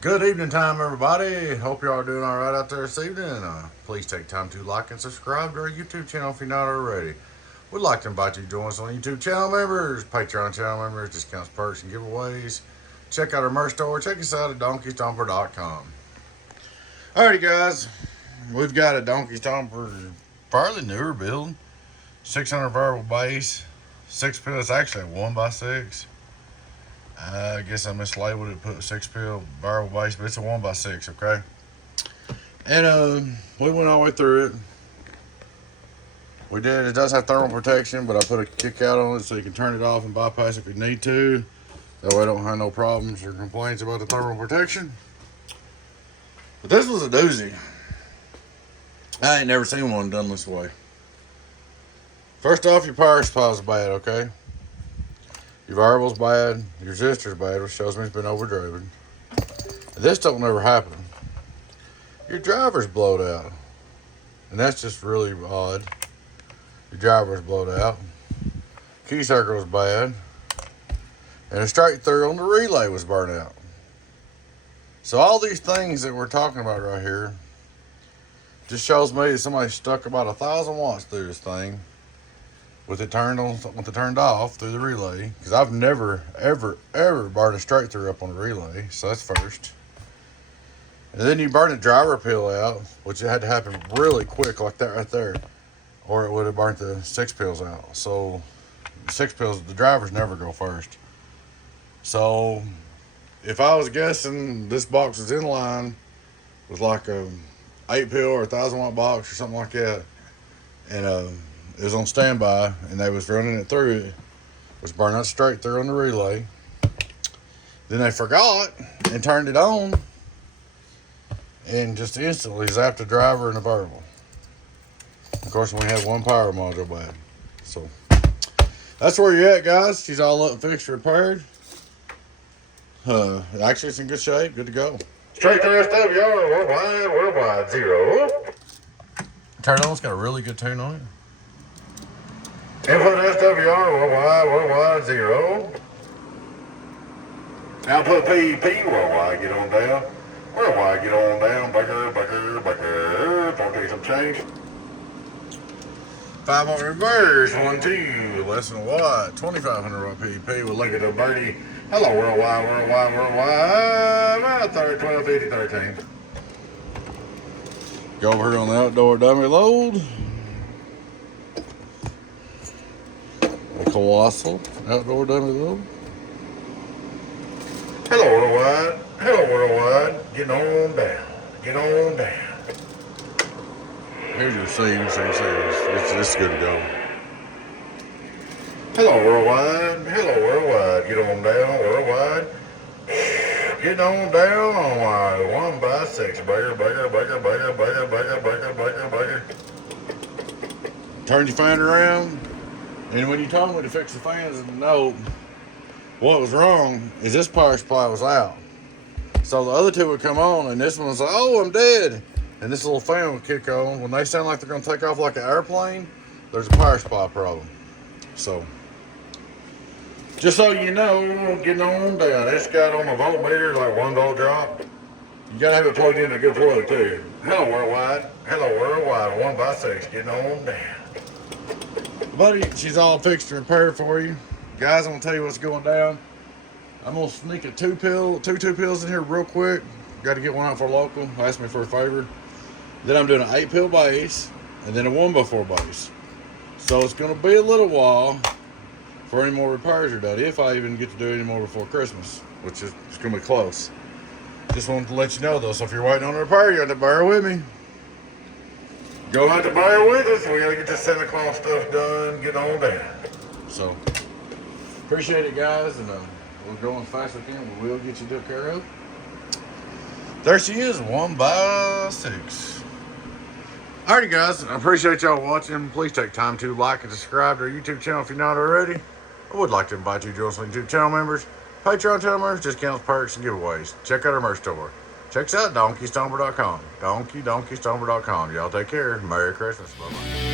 Good evening time, everybody. Hope you all are doing all right out there this evening. Please take time to like and subscribe to our YouTube channel if you're not already. We'd like to invite you to join us on YouTube channel members, Patreon channel members, discounts, perks, and giveaways. Check out our merch store. Check us out at donkeystomper.com. Alrighty, guys. We've got a Donkey Stomper, fairly newer build. 600 variable base. 6 pills, actually 1x6. I guess I mislabeled it, put a 6 pill variable base, but it's a 1x6, okay? And we went all the way through it. We did, it does have thermal protection, but I put a kick out on it so you can turn it off and bypass if you need to. That way I don't have no problems or complaints about the thermal protection. But this was a doozy. I ain't never seen one done this way. First off, your power supply's bad, okay? Your variable's bad, your resistor's bad, which shows me it's been overdriven. This don't never happen. Your driver's blowed out. And that's just really odd. Your driver's blowed out. Key circle's bad. And a straight through on the relay was burnt out. So all these things that we're talking about right here just shows me that somebody stuck about 1,000 watts through this thing with it turned on, with it turned off through the relay. Because I've never, ever burned a straight through up on the relay. So that's first. And then you burn the driver peel out, which it had to happen really quick like that right there. Or it would have burnt the 6 pills out. So 6 pills, the drivers never go first. So if I was guessing this box was in line with like a 8 pill or 1,000 watt box or something like that. And it was on standby, and they was running it through. It was burning out straight through on the relay. Then they forgot and turned it on, and just instantly zapped the driver and the variable. Of course, we had one power module bad. So that's where you're at, guys. She's all up, fixed, repaired. Actually, it's in good shape, good to go. Straight through SWR, worldwide, 0. Turn on, it's got a really good tune on it. Input SWR, worldwide, 0. Output PEP, worldwide, get on down. Worldwide, get on down, bugger. Don't take some change. 5 on reverse, 1, 2, less than a watt, 2,500 watt PEP. We'll look at the birdie. Hello, worldwide, 12, 50, 13. Go over here on the outdoor dummy load. A colossal outdoor dummy load. Hello, worldwide, get on down. Here's your scene, it's good to go. Hello, worldwide, get on down, worldwide. Get on down on my 1x6, bugger. Turn your fan around, and when you told me to fix the fans and note, what was wrong is this power supply was out. So the other two would come on, and this one was like, oh, I'm dead. And this little fan would kick on. When they sound like they're going to take off like an airplane, there's a power supply problem. So, just so you know, getting on down. It's got on the voltmeter like 1 volt drop. You got to have it plugged in a good plug too. Hello, worldwide, 1x6, getting on down. Buddy, she's all fixed and repaired for you. Guys, I'm going to tell you what's going down. I'm going to sneak a 2 pills in here real quick. Got to get one out for local. Ask me for a favor. Then I'm doing an 8 pill base and then a 1x4 base. So it's going to be a little while for any more repairs are done, if I even get to do any more before Christmas, which is going to be close. Just wanted to let you know though, so if you're waiting on a repair, you have to bear with me. You'll have to bear with us. We got to get this Santa Claus stuff done, get on down. So, appreciate it, guys, and we're going as fast as we can. We will get you took care of. There she is, 1x6. Alrighty, guys, I appreciate y'all watching. Please take time to like and subscribe to our YouTube channel if you're not already. I would like to invite you to join us on YouTube channel members, Patreon channel members, discounts, perks, and giveaways. Check out our merch store. Check us out, donkeystomper.com. Donkeystomper.com. Y'all take care. Merry Christmas. Bye-bye.